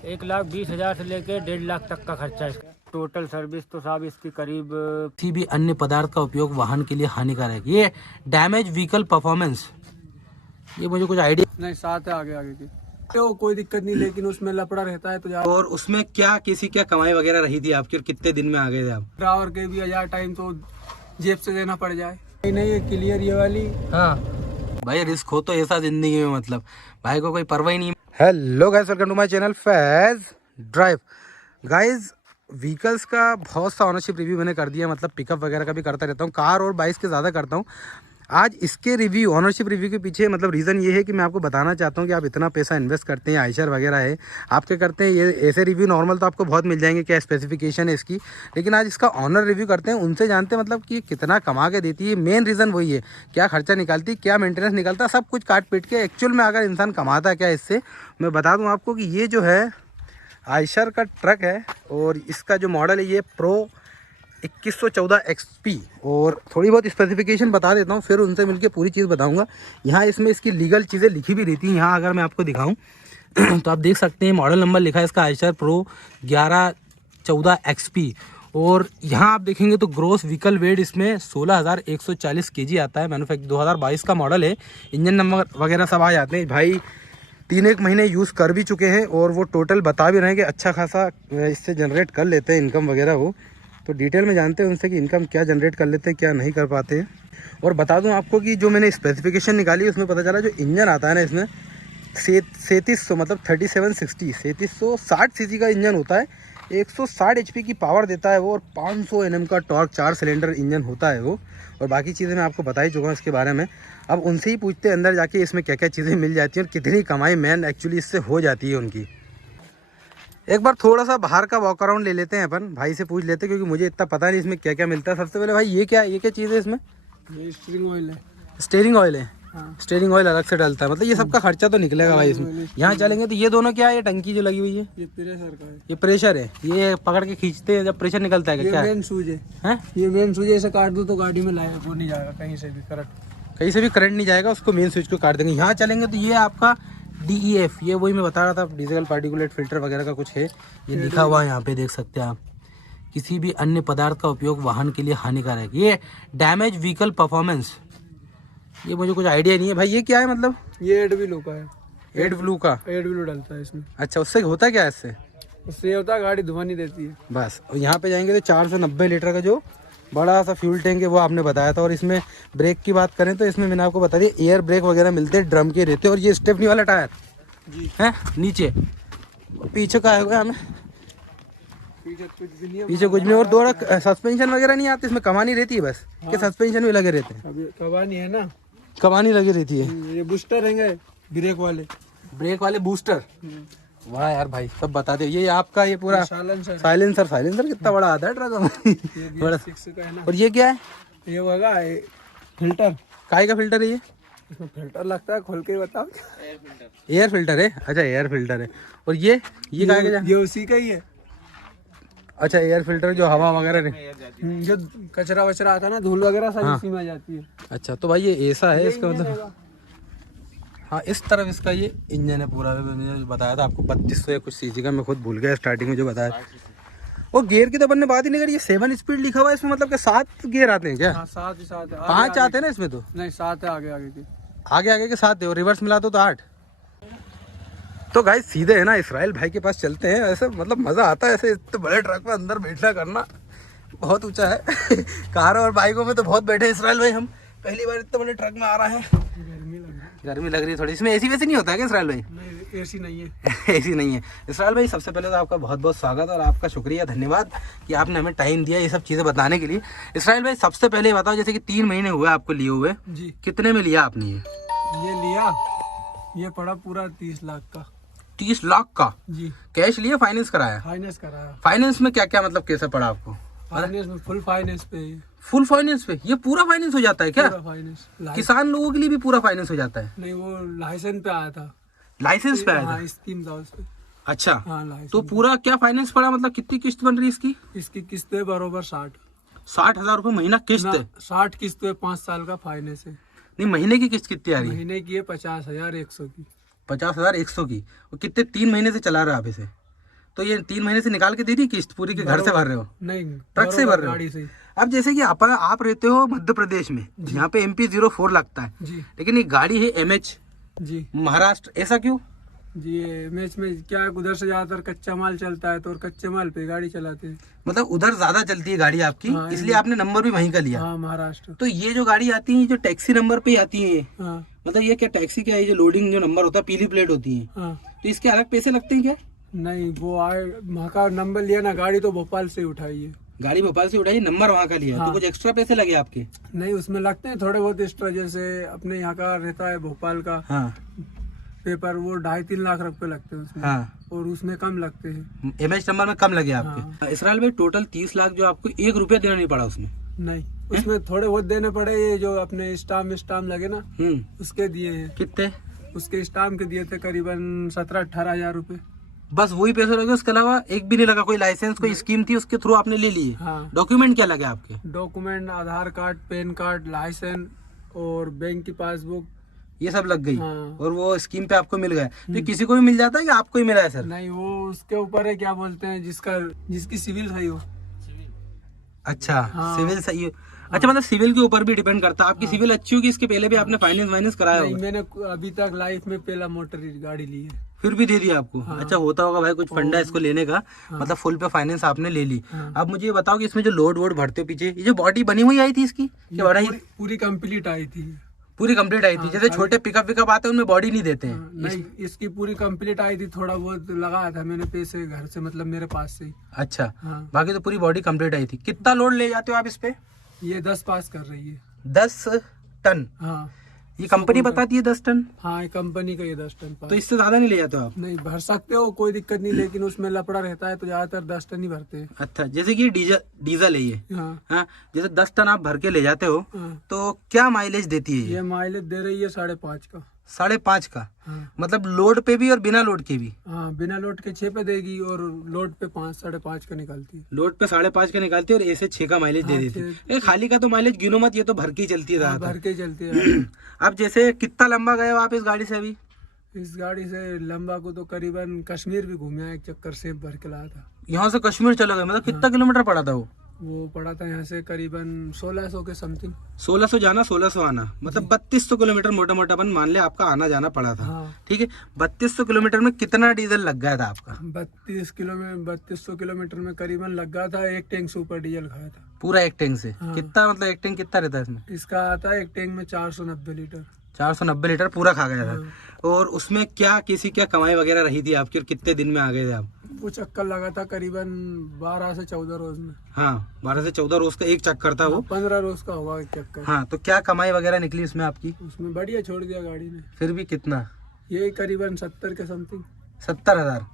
1,20,000 से लेके 1.5 लाख तक का खर्चा है इसका। टोटल सर्विस तो साहब इसकी करीब किसी भी अन्य पदार्थ का उपयोग वाहन के लिए हानिकारक है। ये डैमेज व्हीकल परफॉर्मेंस, ये मुझे कुछ आइडिया नहीं, साथ है आगे आगे की तो कोई दिक्कत नहीं, लेकिन उसमें लपड़ा रहता है तो और उसमें क्या कमाई वगैरह रही थी आपकी और कितने दिन में आ गए थे आप? ड्राइवर के भी 1000 टाइम तो जेब से देना पड़ जाए। नहीं ये क्लियर ये वाली। हाँ भाई, रिस्क हो तो ऐसा जिंदगी में, मतलब भाई को कोई परवाह ही नहीं। Hello guys, welcome to my channel Faiz drive. Guys vehicles का बहुत सा ऑनरशिप रिव्यू मैंने कर दिया, मतलब पिकअप वगैरह का भी करता रहता हूँ, कार और बाइक्स के ज़्यादा करता हूँ। आज इसके रिव्यू, ऑनरशिप रिव्यू के पीछे मतलब रीज़न ये है कि मैं आपको बताना चाहता हूँ कि आप इतना पैसा इन्वेस्ट करते हैं, आइशर वगैरह है, आप क्या करते हैं, ये ऐसे रिव्यू नॉर्मल तो आपको बहुत मिल जाएंगे, क्या स्पेसिफिकेशन है इसकी, लेकिन आज इसका ऑनर रिव्यू करते हैं, उनसे जानते हैं मतलब कि कितना कमा के देती है। मेन रीज़न वही है, क्या खर्चा निकालती है, क्या मेंटेनेंस निकलता है, सब कुछ काट पीट के एक्चुअल में अगर इंसान कमाता है क्या इससे। मैं बता दूँ आपको कि ये जो है आइशर का ट्रक है और इसका जो मॉडल है ये प्रो 2114 XP, और थोड़ी बहुत स्पेसिफिकेशन बता देता हूँ, फिर उनसे मिलके पूरी चीज़ बताऊँगा। यहाँ इसमें इसकी लीगल चीज़ें लिखी भी रहती हैं। यहाँ अगर मैं आपको दिखाऊँ तो आप देख सकते हैं मॉडल नंबर लिखा है इसका आइशर प्रो 1114 XP, और यहाँ आप देखेंगे तो ग्रोस व्हीकल वेट इसमें 16,140 kg आता है। मैन्युफैक्चर 2022 का मॉडल है, इंजन नंबर वगैरह सब आ जाते हैं। भाई 3-1 महीने यूज़ कर भी चुके हैं और वो टोटल बता भी रहे हैं कि अच्छा खासा इससे जनरेट कर लेते हैं इनकम वगैरह। वो तो डिटेल में जानते हैं उनसे कि इनकम क्या जनरेट कर लेते हैं, क्या नहीं कर पाते हैं। और बता दूं आपको कि जो मैंने स्पेसिफिकेशन निकाली उसमें पता चला जो इंजन आता है ना इसमें 3700 मतलब 3760 सीसी का इंजन होता है, 160 HP की पावर देता है वो, और 500 Nm का टॉर्क 4 सिलेंडर इंजन होता है वो। और बाकी चीज़ें मैं आपको बता ही चुका हूँ इसके बारे में। अब उनसे ही पूछते हैं अंदर जाके इसमें क्या क्या चीज़ें मिल जाती हैं और कितनी कमाई मैन एक्चुअली इससे हो जाती है उनकी। एक बार थोड़ा सा बाहर का वॉक अराउंड ले लेते हैं अपन, भाई से पूछ लेते हैं क्योंकि मुझे इतना पता नहीं इसमें क्या क्या मिलता है। सबसे पहले भाई ये क्या चीज़ है इसमें? ये स्टीयरिंग ऑयल है। स्टीयरिंग ऑयल है? हाँ। स्टीयरिंग ऑयल अलग से डलता है, मतलब ये सबका खर्चा तो निकलेगा भाई इसमें। यहाँ चलेंगे तो ये दोनों क्या है, ये टंकी जो लगी हुई है ये प्रेशर का है। ये प्रेशर है, ये पकड़ के खींचते हैं जब प्रेशर निकलता है क्या? ये मेन सूज है। ये मेन सूज है, इसे काट दो तो गाड़ी में लाएगा, वो नहीं जाएगा कहीं से भी करंट नहीं जाएगा, उसको मेन स्विच को काट देंगे। यहाँ चलेंगे तो ये आपका DEF, ये वही मैं बता रहा था, डीजल पार्टिकुलेट फिल्टर वगैरह का कुछ है, ये लिखा हुआ है यहाँ पे देख सकते हैं आप। किसी भी अन्य पदार्थ का उपयोग वाहन के लिए हानिकारक है। ये डैमेज व्हीकल परफॉर्मेंस, ये मुझे कुछ आइडिया नहीं है भाई, ये क्या है मतलब? ये एडब्ल्यू का है। एडब्ल्यू का? एडब्ल्यू डलता है इसमें। अच्छा, उससे होता क्या है इससे? उससे ये होता है गाड़ी धुआं नहीं देती है बस। और यहाँ पे जाएंगे तो 4 से 90 लीटर का जो बड़ा सा फ्यूल टैंक है वो आपने बताया था। और इसमें ब्रेक की बात करें तो इसमें मैंने आपको बता दिया एयर ब्रेक वगैरह मिलते हैं, ड्रम के रहते हैं, और ये स्टेपनी वाला टायर जी है नीचे। पीछे का है हमें, पीछे कुछ नहीं, और दो सस्पेंशन वगैरह नहीं आते इसमें, कमानी रहती है बस। हाँ। कि सस्पेंशन भी लगे रहते हैं? अभी कबानी है ना, कमानी लगी रहती है। ये बूस्टर हैं ब्रेक वाले बूस्टर। वाह यार भाई, सब बता दे। ये आपका ये पूरा साइलेंसर कितना बड़ा आता है ट्रक में? बड़ा। का है ना। और ये क्या है? ये होगा फिल्टर। काय का फिल्टर है ये? इसमें फिल्टर लगता है, खोल के बताओ। एयर फिल्टर है? अच्छा, एयर फिल्टर है। और ये काय का? ये उसी का ही है। अच्छा, एयर फिल्टर जो हवा वगैरह जो कचरा वचरा आता है ना, धूल वगैरह सब इसी में आ जाती है। अच्छा, तो भाई ये ऐसा है इसका मतलब। हाँ, इस तरफ इसका ये इंजन है पूरा, मैंने बताया था आपको 3200 या कुछ सीसी का, मैं खुद भूल गया स्टार्टिंग में जो बताया। और गियर की तो अपन ने बात ही नहीं करी, ये 7 स्पीड लिखा हुआ है इसमें, मतलब कि 7 गियर आते हैं क्या? हाँ, 7 है। 5 आते हैं ना इसमें तो? नहीं, 7 है आगे आगे के। आगे के 7 है, और रिवर्स मिला तो 8। तो गाइस सीधे है ना इसराइल भाई के पास चलते हैं। ऐसे मतलब मज़ा आता है ऐसे इतने बड़े ट्रक में अंदर बैठना करना, बहुत ऊंचा है। कार और बाइकों में तो बहुत बैठे हैं इसराइल भाई, हम पहली बार इतने बड़े ट्रक में आ रहे हैं। गर्मी लग रही है थोड़ी। इसमें एसी वैसे नहीं होता है क्या इसराइल भाई? नहीं, एसी नहीं है। एसी नहीं है। इसराइल भाई सबसे पहले तो आपका बहुत बहुत स्वागत और आपका शुक्रिया, धन्यवाद कि आपने हमें टाइम दिया ये सब चीज़ें बताने के लिए। इसराइल भाई सबसे पहले बताओ, जैसे कि 3 महीने हुए आपको लिए हुए जी, कितने में लिया आपने ये लिया? ये पड़ा पूरा 30 लाख का। 30 लाख का? जी। कैश लिया, फाइनेंस कराया? फाइनेंस कराया। फाइनेंस में क्या क्या मतलब कैसे पड़ा आपको? फाइनेंस में फुल फाइनेंस पे। फुल फाइनेंस पे? ये पूरा फाइनेंस हो जाता है क्या? पूरा फाइनेंस। किसान लोगों के लिए भी पूरा फाइनेंस हो जाता है? नहीं, वो लाइसेंस पे आया था। लाइसेंस पे आया था? हाँ, स्कीम था उस पे। अच्छा। हाँ, लाइसेंस। तो पूरा क्या फाइनेंस पड़ा, मतलब कितनी किस्त बन रही है इसकी? इसकी किस्तें बरोबर 60,000 रुपए महीना किस्त है? 60 किस्तें, 5 साल का फाइनेंस है। नहीं, महीने की किस्त कितनी आ रही है? महीने की है 50,100 की। 50,100 की। और कितने 3 महीने से चला रहा है आप इसे? तो ये 3 महीने से निकाल के दे रही किस्त पूरी के घर से भर रहे हो? नहीं, ट्रक से भर रहे गाड़ी हो? से। अब जैसे कि आप रहते हो मध्य प्रदेश में, यहाँ पे MP04 लगता है जी लेकिन ये गाड़ी है MH जी महाराष्ट्र, ऐसा क्यों? जी मैच में क्या है, उधर से ज्यादातर कच्चा माल चलता है तो और कच्चे माल पे गाड़ी चलाते हैं। मतलब उधर ज्यादा चलती है गाड़ी आपकी, हाँ, इसलिए आपने नंबर भी वहीं का लिया। हाँ महाराष्ट्र। तो ये जो गाड़ी आती है जो टैक्सी नंबर पे आती है, हाँ मतलब ये क्या टैक्सी क्या है, जो लोडिंग जो नंबर होता है पीली प्लेट होती है, हाँ। तो इसके अलग पैसे लगते हैं क्या? नहीं, वो आए वहाँ का नंबर लिया ना, गाड़ी तो भोपाल से उठाई है। गाड़ी भोपाल से उठाई, नंबर वहाँ का लिया, हाँ। तो कुछ एक्स्ट्रा पैसे लगे आपके? नहीं, उसमें लगते हैं थोड़े बहुत एक्स्ट्रा, जैसे अपने यहाँ का रहता है भोपाल का हाँ पेपर, वो 2.5-3 लाख रुपए लगते हैं उसमें। हाँ। और उसमें कम लगते हैं। MH नंबर में कम लगे आपके। इसराइल भाई टोटल 30 लाख जो आपको 1 रुपया देना नहीं पड़ा उसमें? नहीं, उसमें थोड़े बहुत देने पड़े, ये जो अपने स्टाम्प लगे ना उसके दिए हैं। कितने? उसके स्टाम्प के दिए थे करीबन 17-18 हजार रुपए। बस वही पैसे लगे, उसके अलावा एक भी नहीं लगा? कोई लाइसेंस कोई स्कीम थी उसके थ्रू आपने ले लिए? हाँ। डॉक्यूमेंट क्या लगे आपके? डॉक्यूमेंट आधार कार्ड, पैन कार्ड, लाइसेंस और बैंक की पासबुक, ये सब लग गई। हाँ। और वो स्कीम पे आपको मिल गया? तो किसी को भी मिल जाता है कि आपको ही मिला है सर? नहीं, वो उसके ऊपर है, क्या बोलते हैं, जिसकी सिविल सही हो। अच्छा हाँ। सिविल सही हो। अच्छा, मतलब सिविल के ऊपर भी डिपेंड करता है। आपकी सिविल अच्छी होगी, इसके पहले भी आपने फाइनेंस कराया नहीं, होगा? मैंने अभी तक लाइफ में पहला मोटर गाड़ी ली है। फिर भी दे दिया आपको? हाँ। अच्छा, होता होगा भाई कुछ फंडा इसको लेने का। हाँ। मतलब फुल पे फाइनेंस आपने ले ली। हाँ। अब मुझे ये बताओ कि इसमें जो लोड वोड भरते हो पीछे, ये जो बॉडी बनी हुई आई थी इसकी, ये क्या पूरी कंप्लीट आई थी। पूरी कंप्लीट आई थी? हाँ, जैसे छोटे पिकअप विकअप आते हैं उनमें बॉडी नहीं देते हैं? नहीं, इसकी पूरी कंप्लीट आई थी। थोड़ा बहुत लगाया था मैंने पैसे घर से, मतलब मेरे पास से ही। अच्छा, हाँ। बाकी तो पूरी बॉडी कंप्लीट आई थी। कितना लोड ले जाते हो आप इस पे? ये 10 पास कर रही है। 10 टन? हाँ। ये कंपनी बताती है 10 टन? हाँ, ये कंपनी का ये 10 टन पास। तो इससे ज्यादा नहीं ले जाते हो आप? नहीं, भर सकते हो, कोई दिक्कत नहीं, लेकिन उसमें लपड़ा रहता है तो ज्यादातर 10 टन ही भरते हैं। अच्छा, जैसे कि डीजल है ये। हाँ हाँ, जैसे 10 टन आप भर के ले जाते हो हाँ। तो क्या माइलेज देती है ये माइलेज दे रही है 5.5 का। 5.5 का? हाँ। मतलब लोड पे भी और बिना लोड के भी? हाँ, बिना लोड के 6 पे देगी और लोड पे 5-5.5 का निकालती है। लोड पे 5.5 का निकालती है और ऐसे 6 का माइलेज दे हाँ, देती है। ये खाली का तो माइलेज गिनो मत, ये तो भर के ही चलती है हाँ, ज्यादातर। भर के चलती है। अब जैसे कितना लंबा गए हो आप इस गाड़ी से अभी? इस गाड़ी से लंबा को तो करीबन कश्मीर भी घूमे, एक चक्कर से भर के लाया था। यहाँ से कश्मीर चले गए? मतलब कितना किलोमीटर पड़ा था वो पड़ा था यहाँ से करीबन 1600 के समथिंग। 1600 जाना 1600 आना, मतलब 3200 किलोमीटर मोटा मोटा अपन मान ले आपका आना जाना पड़ा था। हाँ। ठीक है, 3200 किलोमीटर में कितना डीजल लग गया था आपका? 3200 किलोमीटर में करीबन लग गया था, एक टैंक से ऊपर डीजल खाया था पूरा एक टैंक से? हाँ। कितना, मतलब एक टैंक कितना रहता है इसमें? इसका आता है एक टैंक में 490 लीटर। 490 लीटर पूरा खा गया था। और उसमें क्या क्या कमाई वगैरह रही थी आपकी और कितने दिन में आ गए थे आप? वो चक्कर लगा था करीबन 12 से 14 रोज में। हाँ, 12 से 14 रोज का एक चक्कर था वो। 15 रोज का होगा एक चक्कर। हाँ, तो क्या कमाई वगैरह निकली उसमें आपकी? उसमें बढ़िया छोड़ दिया गाड़ी ने। फिर भी कितना? ये करीबन 70 के समथिंग। 70,000?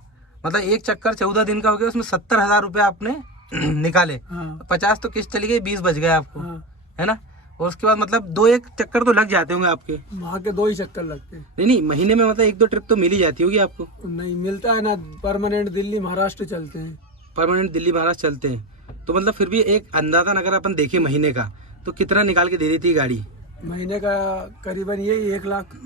मतलब एक चक्कर 14 दिन का हो गया, उसमें 70,000 रुपए आपने निकाले। हाँ 50 तो किस्त चली गई, 20 बच गए आपको, हाँ। है ना? और उसके बाद मतलब 2-1 चक्कर तो लग जाते होंगे आपके? वहाँ के 2 ही चक्कर लगते हैं। नहीं, महीने में मतलब 1-2 ट्रिप तो मिल ही जाती होगी आपको? नहीं मिलता है ना, परमानेंट दिल्ली महाराष्ट्र चलते हैं। परमानेंट दिल्ली महाराष्ट्र चलते हैं, तो मतलब फिर भी एक अंदाजन अगर अपन देखें महीने का, तो कितना निकाल के दे देती है गाड़ी? महीने का करीबन यही 1 लाख।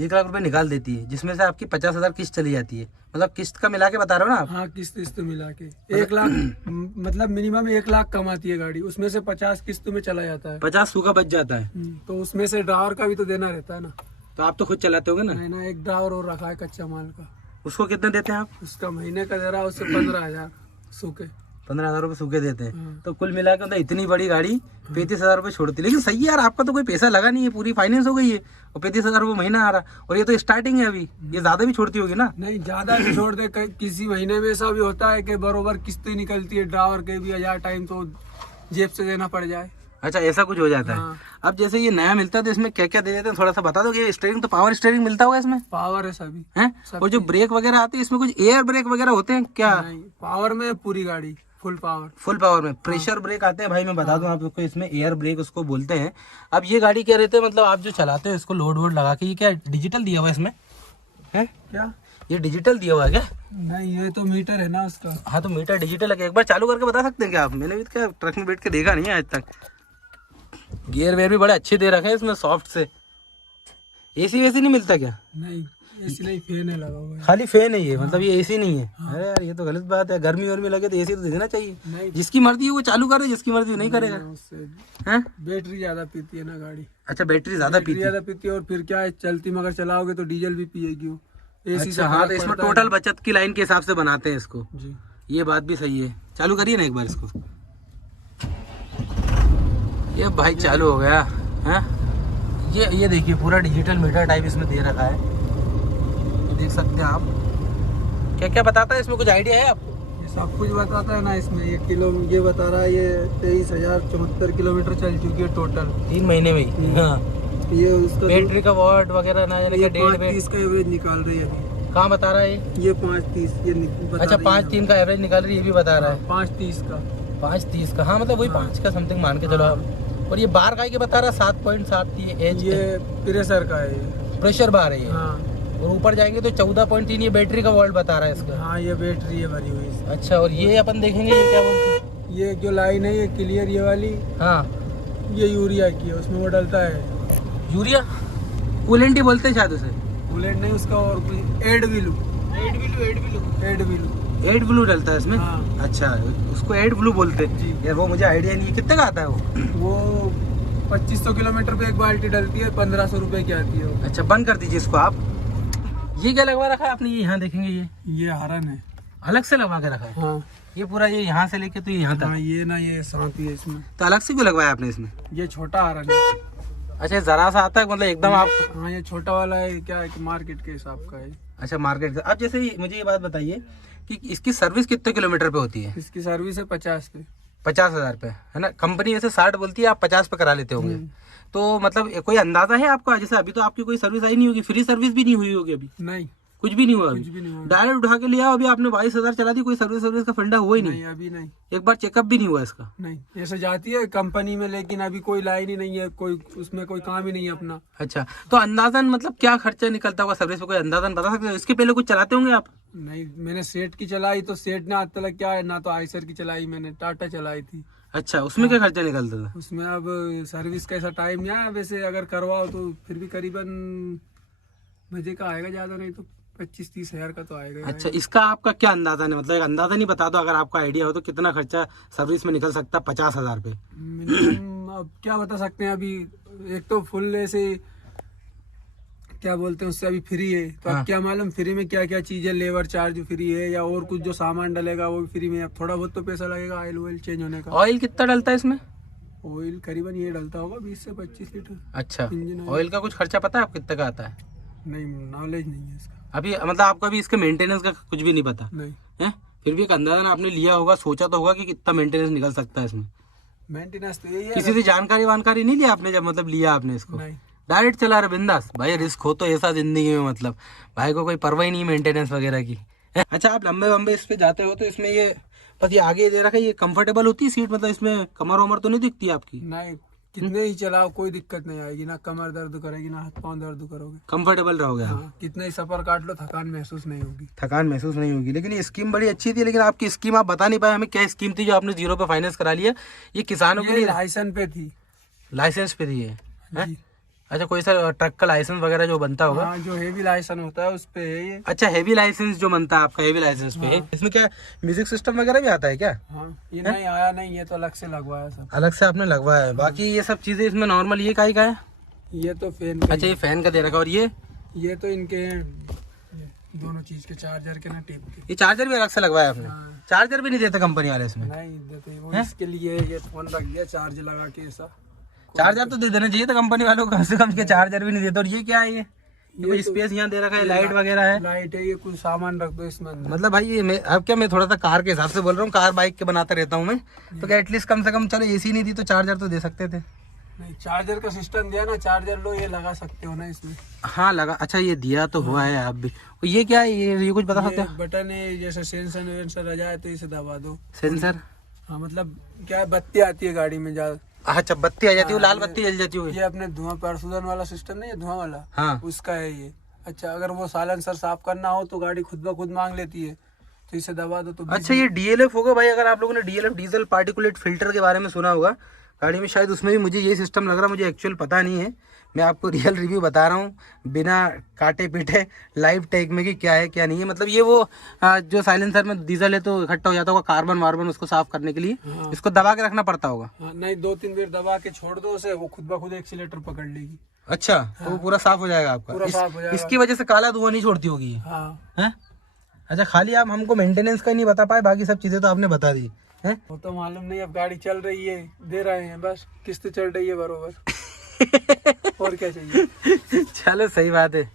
1 लाख रुपए निकाल देती है, जिसमें से आपकी 50,000 किस्त चली जाती है। मतलब किस्त का मिला के बता रहे हो ना आप? हाँ, किस्त मिला के 1 लाख, मतलब मिनिमम 1 लाख कमाती है गाड़ी, उसमें से 50 किस्त में चला जाता है। 50 सूखा बच जाता है। तो उसमें से ड्राइवर का भी तो देना रहता है ना। तो आप तो खुद चलाते होगे ना? नहीं ना, एक ड्राइवर और रखा है कच्चा माल का। उसको कितने देते हैं आप? उसका महीने का दे रहा है, उससे 15,000 सूखे। 15,000 रुपए सूखे देते हैं। हाँ। तो कुल मिला के मतलब इतनी बड़ी गाड़ी 35,000 रुपए छोड़ती है। लेकिन सही है यार, आपका तो कोई पैसा लगा नहीं है, पूरी फाइनेंस हो गई है और 35,000 रुपए महीना आ रहा। और ये तो स्टार्टिंग है अभी, ये ज्यादा भी छोड़ती होगी ना? नहीं, ज्यादा भी छोड़ दे, किसी महीने में ऐसा भी होता है कि बरोबर किस्तें निकलती है, ड्राइवर के भी 1000 टाइम तो जेब से देना पड़ जाए। अच्छा, ऐसा कुछ हो जाता हाँ। है। अब जैसे ये नया मिलता है तो इसमें क्या क्या दे देते हैं, थोड़ा सा बता दो। ये स्टीयरिंग तो पावर स्टीयरिंग मिलता होगा इसमें? पावर है सभी है? सब और जो चीज। ब्रेक वगैरह आती है इसमें कुछ एयर ब्रेक वगैरह होते हैं क्या? नहीं, पावर में पूरी गाड़ी फुल पावर। फुल पावर में प्रेशर ब्रेक आते हैं भाई, मैं बता दूं आप लोग को, इसमें एयर ब्रेक उसको बोलते हैं। अब ये गाड़ी क्या रहते हैं, मतलब आप जो चलाते हो इसको लोड वोड लगा के, ये क्या डिजिटल दिया हुआ है इसमें? है क्या? ये डिजिटल दिया हुआ है क्या? नहीं, ये तो मीटर है ना उसका। हाँ, तो मीटर डिजिटल है। एक बार चालू करके बता सकते हैं क्या आप? मैंने भी क्या ट्रक में बैठ के देखा नहीं है आज तक। गियर वेयर भी बड़े अच्छे दे रखे हैं इसमें, सॉफ्ट से। एसी वैसी नहीं मिलता क्या? नहीं, एसी नहीं, फैन है लगा हुआ है। खाली फैन है ये, मतलब ये एसी नहीं है। अरे यार ये तो गलत बात है, गर्मी वर्मी लगे तो एसी तो दे देना चाहिए। नहीं, जिसकी मर्जी है वो चालू करे, जिसकी मर्जी नहीं करेगा। उससे हैं? बैटरी ज्यादा पीती है ना गाड़ी, अच्छा बैटरी ज्यादा पीती है। ज्यादा पीती है, और फिर क्या है, चलती में अगर चलाओगे तो डीजल भी पिएगी वो। एसी अच्छा हाँ, तो इसमें टोटल बचत की लाइन के हिसाब से बनाते हैं इसको जी। ये बात भी सही है। चालू करिए ना एक बार इसको। ये भाई चालू हो गया है। ये देखिए पूरा डिजिटल मीटर टाइप इसमें दे रखा है, ये देख सकते हैं आप। क्या क्या बताता है इसमें, कुछ आइडिया है आपको? ये सब कुछ बताता है ना इसमें। ये किलो ये बता रहा है, ये 23,074 किलोमीटर चल चुकी है टोटल 3 महीने में ही। हाँ। ये उसका बैटरी का वॉट वगैरह ना जाने ये क्या डेट में 530 का एवरेज निकाल रही है अभी। कहाँ बता रहा है ये 530 ये बता अच्छा रही है। 5.3 का एवरेज निकाल रही है, ये भी बता रहा है 530 का। 5.30 का। हाँ मतलब वही 5 का समथिंग मान के चलो आप। और ये बार का बता रहा है 7.7 एच। ये प्रेशर का है, ये प्रेशर बार है ये। हाँ। और ऊपर जाएंगे तो 14.3 ये बैटरी का वोल्ट बता रहा है इसका। हाँ ये बैटरी है भरी हुई इसमें। अच्छा और ये अपन देखेंगे ये क्या बोलते हैं? ये जो लाइन है ये क्लियर ये वाली, हाँ ये यूरिया की है, उसमें वो डलता है यूरिया, कूलेंट ही बोलते हैं शायद उसे। बुलेट नहीं उसका, और कोई एड एड ब्लू डलता है इसमें। हाँ। अच्छा उसको एड ब्लू बोलते हैं जी। यार, वो मुझे आइडिया नहीं है। कितने का आता है वो? वो 2500 किलोमीटर पे एक बाल्टी डलती है, 1500 रुपए की आती है वो। अच्छा बंद कर दीजिए इसको आप। ये क्या लगवा रखा है आपने? ये यहाँ देखेंगे, ये हरन है। अलग से लगवा के रखा है। हाँ ये पूरा ये यहाँ से लेके तो यहाँ हाँ, तक। ये ना ये सांप है इसमें। तो अलग से क्यों लगवाया आपने इसमें? ये छोटा हरन है। अच्छा जरा सा आता है मतलब एकदम आप। हाँ ये छोटा वाला है, क्या है कि मार्केट के हिसाब का है। अच्छा मार्केट से। अब जैसे मुझे ये बात बताइए कि इसकी सर्विस कितने किलोमीटर पे होती है? इसकी सर्विस है 50 पे। 50,000 पे है ना। कंपनी वैसे 60 बोलती है, आप 50 पे करा लेते होंगे। तो मतलब कोई अंदाजा है आपका? जैसे अभी तो आपकी कोई सर्विस आई नहीं होगी, फ्री सर्विस भी नहीं हुई होगी अभी? नहीं कुछ भी नहीं हुआ कुछ अभी? भी नहीं हुआ। डायरेक्ट उठा के लिया अभी आपने 22,000 चला दी, कोई सर्विस का फंडा हुआ ही नहीं? नहीं अभी नहीं। एक बार चेकअप भी नहीं हुआ इसका? नहीं ऐसे जाती है कंपनी में, लेकिन अभी कोई लाइन ही नहीं है, कोई उसमें कोई काम ही नहीं है अपना। अच्छा तो अंदाजन मतलब क्या खर्चा निकलता होगा सर्विस पे, कोई अंदाजन बता सकते हो? इसके पहले कुछ चलाते होंगे आप? नहीं मैंने सेट की चलाई, तो सेट ने आज तक क्या है ना, तो आइसर की चलाई मैंने, टाटा चलाई थी। अच्छा उसमें क्या खर्चा निकलता था? उसमें अब सर्विस का ऐसा टाइम नहीं है, वैसे अगर करवाओ तो फिर भी करीबन मजे का आएगा, ज्यादा नहीं तो 25-30 हजार का तो आएगा। अच्छा इसका आपका क्या अंदाजा है? मतलब एक अंदाजा नहीं बता दो, अगर आपको आइडिया हो तो कितना खर्चा सर्विस में निकल सकता है 50,000 पे? मिनिमम अब क्या बता सकते हैं अभी। एक तो फुल ऐसे क्या बोलते हैं उससे अभी फ्री है, तो हाँ। अब क्या मालूम फ्री में क्या क्या चीजें, लेबर चार्ज फ्री है या और कुछ जो सामान डलेगा वो भी फ्री में। अब थोड़ा बहुत तो पैसा लगेगा ऑयल वॉयल चेंज होने का। ऑयल कितना डलता है इसमें? ऑयल करीबन ये डलता होगा 20 से 25 लीटर। अच्छा इंजन ऑयल का कुछ खर्चा पता है आपको कितना का आता है? नहीं नॉलेज नहीं है इसका। अभी मतलब आपको अभी इसके मेंटेनेंस का कुछ भी नहीं पता नहीं है? फिर भी एक अंदाजा आपने लिया होगा, सोचा तो होगा कि कितना मेंटेनेंस निकल सकता है इसमें? मेंटेनेंस तो यही है। किसी से जानकारी वानकारी नहीं लिया आपने जब मतलब लिया आपने इसको? नहीं डायरेक्ट चला रहे बिंदास भाई। रिस्क हो तो ऐसा जिंदगी में, मतलब भाई को कोई परवाह ही नहीं मेंटेनेंस वगैरह की। अच्छा आप लंबे इस पे जाते हो तो इसमें ये बस ये आगे दे रखा है, ये कंफर्टेबल होती है सीट? मतलब इसमें कमर वमर तो नहीं दिखती आपकी? नहीं कितने ही चलाओ कोई दिक्कत नहीं आएगी, ना कमर दर्द करेगी ना हाथ पाँव दर्द करोगे। कंफर्टेबल रहोगे आप? हाँ, कितना ही सफर काट लो थकान महसूस नहीं होगी। थकान महसूस नहीं होगी। लेकिन ये स्कीम बड़ी अच्छी थी, लेकिन आपकी स्कीम आप बता नहीं पाए हमें, क्या स्कीम थी जो आपने 0 पे फाइनेंस करा लिया? ये किसानों के ये लिए लाइसेंस पे थी। लाइसेंस पे थी है? जी। अच्छा कोई सा ट्रक का लाइसेंस वगैरह जो बनता होगा? हाँ जो हेवी लाइसेंस होता है उस पे है ये। अच्छा हैवी लाइसेंस जो बनता है आपका, हैवी लाइसेंस पे है। इसमें क्या म्यूजिक सिस्टम वगैरह भी आता है क्या? हाँ ये नहीं आया नहीं, ये तो अलग से लगवाया सब। अलग से आपने लगवाया है? बाकी ये सब चीजें इसमें नॉर्मल ये काई का है? ये तो फैन का। अच्छा ये फैन का दे रखा। और ये तो इनके हैं, ये दोनों चीज के चार्जर के ना टेप के। ये चार्जर भी अलग से लगवाया आपने? हाँ। चार्जर भी नहीं देते कंपनी वाले इसमें? नहीं देते वो, इसके लिए ये फोन रख दिया चार्ज लगा के ऐसा। चार्जर तो दे देना चाहिए था कंपनी वालों को, कम से कम। के चार्जर भी नहीं देते। और ये क्या है? ये कोई स्पेस यहाँ दे रखा है, लाइट वगैरह है? लाइट है, ये कुछ सामान रख दो इसमें अंदर। मतलब भाई ये अब क्या, मैं थोड़ा सा कार के हिसाब से बोल रहा हूँ, कार बाइक के बनाता रहता हूँ मैं, तो क्या एटलीस्ट कम से कम चलो एसी नहीं दी तो चार्जर तो दे सकते थे। नहीं चार्जर का सिस्टम दिया ना, चार्जर लो ये लगा सकते हो ना इसमें। हाँ लगा। अच्छा ये दिया तो हुआ है आप भी। ये क्या है? ये कुछ बता सकते ये हो? बटन है, जैसे सेंसर वेंसर आ जाए तो इसे दबा दो। सेंसर? हाँ मतलब क्या है, बत्ती आती है गाड़ी में ज्यादा। अच्छा बत्ती आ जाती है, लाल बत्ती जल जाती है? ये अपने धुआं प्रशोधन वाला सिस्टम नहीं है, धुआं वाला। हाँ उसका है ये। अच्छा अगर वो साइलेंसर साफ करना हो तो गाड़ी खुद ब खुद मांग लेती है, तो इसे दबा दो तो। अच्छा ये डीएलएफ होगा भाई? अगर आप लोगों ने डीएलएफ डीजल पार्टिकुलेट फिल्टर के बारे में सुना होगा, गाड़ी में शायद उसमें भी मुझे ये सिस्टम लग रहा है, मुझे एक्चुअल पता नहीं है, मैं आपको रियल रिव्यू बता रहा हूँ बिना काटे पीटे लाइव टेक में कि क्या है क्या नहीं है। मतलब ये वो जो साइलेंसर में डीजल है तो इकट्ठा हो जाता होगा कार्बन वार्बन, उसको साफ करने के लिए इसको दबा के रखना पड़ता होगा। नहीं 2-3 बार दबा के छोड़ दो उसे, वो खुद ब खुद एक्सीलेटर पकड़ लेगी। अच्छा तो वो पूरा साफ हो जाएगा आपका, साफ हो जाएगा। इसकी वजह से काला धुआं नहीं छोड़ती होगी ये। हाँ। अच्छा खाली आप हमको मेंटेनेंस का नहीं बता पाए, बाकी सब चीजें तो आपने बता दी है। वो तो मालूम नहीं, अब गाड़ी चल रही है, दे रहे हैं बस, किस्त चल रही है बरोबर। और क्या चाहिए। चलो सही बात है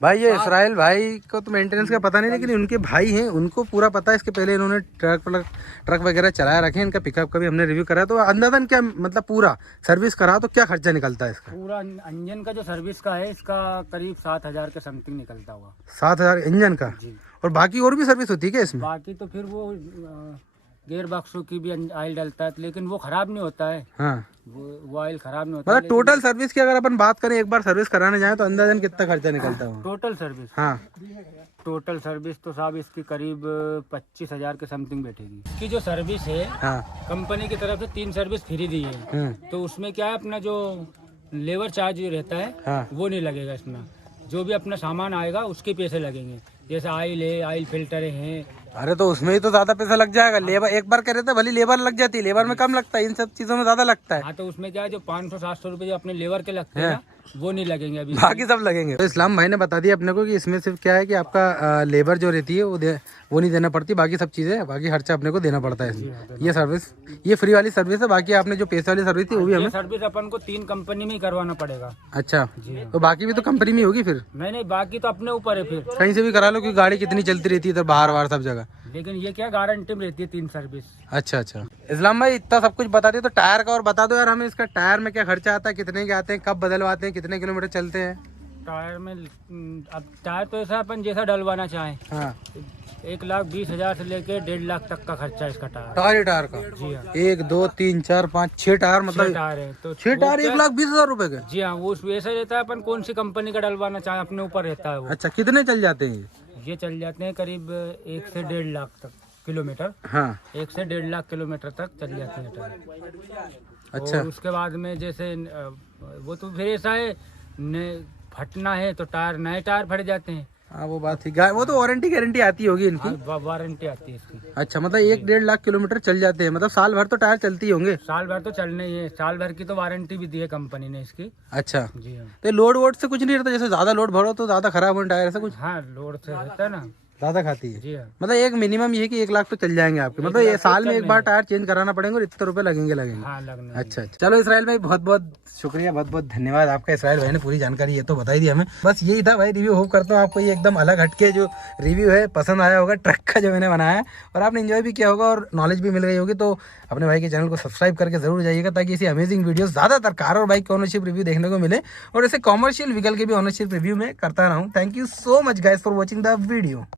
भाई। ये इसराइल भाई को तो मेंटेनेंस का पता नहीं, लेकिन उनके भाई हैं उनको पूरा पता है। इसके पहले इन्होंने ट्रक वगैरह चलाया रखे हैं, इनका पिकअप का भी हमने रिव्यू करा। तो अंदाजन क्या मतलब पूरा सर्विस करा तो क्या खर्चा निकलता है इसका? पूरा इंजन का जो सर्विस का है इसका करीब 7,000 के समथिंग निकलता होगा। 7,000 इंजन का? जी। और बाकी और भी सर्विस होती है क्या इसमें? बाकी तो फिर वो गियर बॉक्सों की भी ऑयल डलता है, लेकिन वो खराब नहीं होता है। हाँ वो ऑयल खराब नहीं होता। मतलब टोटल सर्विस की अगर अपन बात करें, एक बार सर्विस कराने जाए तो अंदाजन कितना खर्चा निकलता है? Total service? हाँ टोटल सर्विस तो साहब इसकी करीब 25,000 के समथिंग बैठेगी। इसकी जो सर्विस है हाँ कंपनी की तरफ से 3 सर्विस फ्री दी है। तो उसमें क्या है, अपना जो लेबर चार्ज जो रहता है हाँ। वो नहीं लगेगा इसमें। जो भी अपना सामान आएगा उसके पैसे लगेंगे, जैसे ऑयल है, ऑयल फिल्टर है। अरे तो उसमें ही तो ज्यादा पैसा लग जाएगा। लेबर एक बार कह रहे थे भले लेबर लग जाती है, लेबर में कम लगता है, इन सब चीजों में ज्यादा लगता है। हाँ तो उसमें क्या है, जो 500-700 रुपए जो अपने लेबर के लगते हैं ना, वो नहीं लगेंगे अभी, बाकी सब लगेंगे। तो इस्लाम भाई ने बता दिया अपने को कि इसमें सिर्फ क्या है कि आपका लेबर जो रहती है वो नहीं देना पड़ती, बाकी सब चीजें बाकी खर्चा अपने को देना पड़ता है इसमें। ये सर्विस ये फ्री वाली सर्विस है, बाकी आपने जो पैसे वाली सर्विस थी वो भी हमें सर्विस अपन को 3 कंपनी में ही करवाना पड़ेगा। अच्छा तो बाकी भी तो कंपनी में होगी फिर? नहीं बाकी तो अपने ऊपर है, फिर कहीं से भी करा लो, क्योंकि गाड़ी कितनी चलती रहती है इधर बाहर सब जगह। लेकिन ये क्या गारंटी में रहती है 3 सर्विस। अच्छा इस्लाम भाई इतना सब कुछ बता दिया, तो टायर का और बता दो यार हमें, इसका टायर में क्या खर्चा आता है, कितने के आते हैं, कब बदलवाते हैं, कितने किलोमीटर चलते हैं? टायर में अब टायर तो ऐसा अपन जैसा डलवाना चाहें। हाँ 1,20,000 से लेके 1.5 लाख तक का खर्चा है इसका टायर। टायर का? जी हाँ। 1 2 3 4 5 6 टायर, मतलब टायर है तो 6 टायर 1,20,000 रुपए के? जी हाँ, वो वैसा रहता है, अपन कौन सी कंपनी का डलवाना चाहे अपने ऊपर रहता है वो। अच्छा कितने चल जाते हैं ये चल जाते हैं करीब 1 से 1.5 लाख तक किलोमीटर। हाँ 1 से 1.5 लाख किलोमीटर तक चल जाते हैं टायर। अच्छा और उसके बाद में जैसे वो तो फिर ऐसा है, फटना है तो टायर, नए टायर फट जाते हैं। हाँ वो बात ठीक है, वो तो वारंटी गारंटी आती होगी इनकी। वारंटी आती है इसकी। अच्छा मतलब 1-1.5 लाख किलोमीटर चल जाते हैं, मतलब साल भर तो टायर चलती ही होंगे? साल भर तो चलने ही है, साल भर की तो वारंटी भी दी है कंपनी ने इसकी। अच्छा जी हाँ। तो लोड वोड से कुछ नहीं रहता, जैसे ज्यादा लोड भरो तो ज्यादा खराब हो टायर, ऐसा कुछ? हाँ लोड से रहता है ना, ज्यादा खाती है। जी हाँ। मतलब एक मिनिमम ये कि 1 लाख तो चल जाएंगे आपके, मतलब ये साल में एक बार टायर चेंज कराना पड़ेंगे और इतने रुपए लगेंगे। हाँ लगने। अच्छा चलो इसराइल भाई बहुत बहुत शुक्रिया, बहुत बहुत धन्यवाद आपका। इसराइल भाई ने पूरी जानकारी ये तो बता ही दी हमें, बस यही था भाई रिव्यू। होप करता हूँ आपको ये एकदम अलग हटके जो रिव्यू है पसंद आया होगा, ट्रक का जो मैंने बनाया है, और आपने एंजॉय भी किया होगा और नॉलेज भी मिल गई होगी। तो अपने भाई के चैनल को सब्सक्राइब करके जरूर जाइएगा, ताकि ऐसी अमेजिंग वीडियो ज्यादातर कार और बाइक के ऑनरशिप रिव्यू देखने को मिले, और ऐसे कॉमर्शियल व्हीकल के भी ऑनरशिप रिव्यू में करता रहा हूँ। Thank you so much guys for watching the video.